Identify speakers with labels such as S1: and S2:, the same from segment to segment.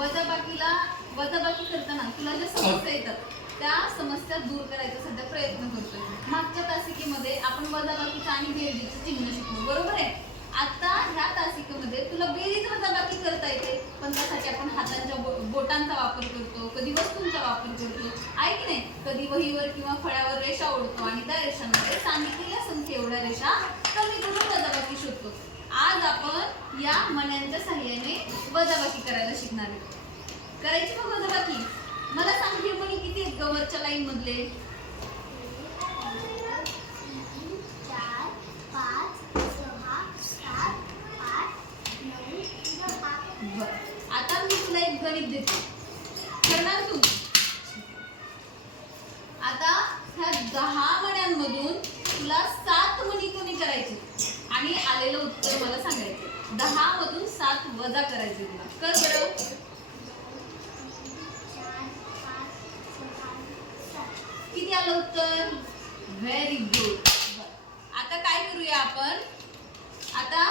S1: वजाबाकीला वजाबाकी करताना तुला ज्या समस्या येतात त्या समस्या दूर करायचा सध्या प्रयत्न करतोय. मागच्या तासिकेमध्ये आपण वजाबाकीचं आणि बेरजेचं चिन्ह शिकलो बरोबर आहे? आता ह्या तासिकेमध्ये तुला बेरीज वजाबाकी करता येते पण त्यासाठी आपण हातांच्या बो- बोटांचा वापर करतो कधी वस्तूंचा वापर करतो आहे की नाही? कधी वहीवर किंवा फळ्यावर रेषा ओढतो आणि त्या रेषांमध्ये सांगितलेल्या संख्ये एवढ्या रेषा कमी करून वजाबाकी शोधतो. आज आपण या मण्यांच्या सहाय्याने वजाबाकी करायला शिकणार आहे. करायची मग वजाबाकी? मला सांग हे मणी किती आहेत गवरच्या लाईन मधले?
S2: चार पाच सहा सात आठ नऊ
S1: बर. आता मी तुला एक गणित देते. करणार तू आता ह्या दहा मण्यांमधून तुला सात मणी कमी करायचे आणि आलेलं उत्तर मला सांगायचे दहा मधून सात वजा करायचे तुला. कर बरं. किती आलं उत्तर? व्हेरी गुड आता काय करूया आपण? आता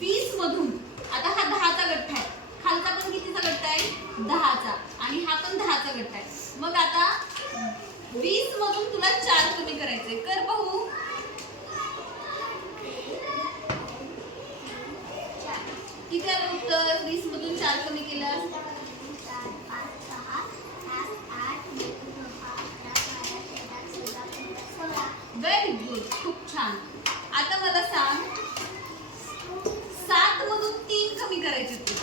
S1: वीस मधून. आता हा दहाचा गठ्ठा आहे. खालचा पण कितीचा गठ्ठा आहे? दहाचा. आणि हा पण दहाचा गठ्ठा आहे. मग आता वीस मधून तुला चार कमी करायचे कर पाहू किती आलं उत्तर वीस मधून चार कमी केलं व्हेरी गुड खूप छान. आता मला सांग सात मधून तीन कमी करायचे तू.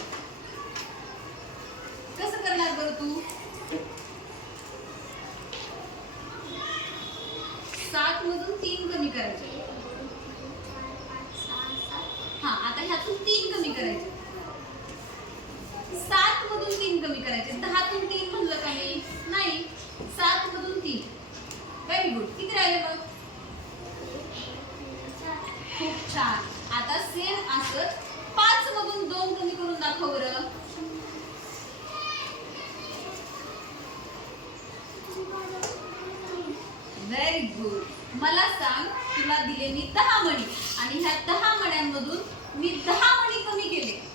S1: कसं करणार बरं तू? सात मधून तीन कमी करायचे. हा आता ह्यातून तीन कमी करायचे. सात मधून तीन कमी करायचे. दहातून तीन म्हणलं का मी नाही. सात मधून तीन. व्हेरी गुड किती राहिले मग? खूप छान. आता सेम असत पाच मधून दोन कमी करून दाखव बरं. व्हेरी गुड मला सांग तुला दिले मी दहा मणी. आणि ह्या दहा मण्यांमधून मी दहा मणी कमी केले.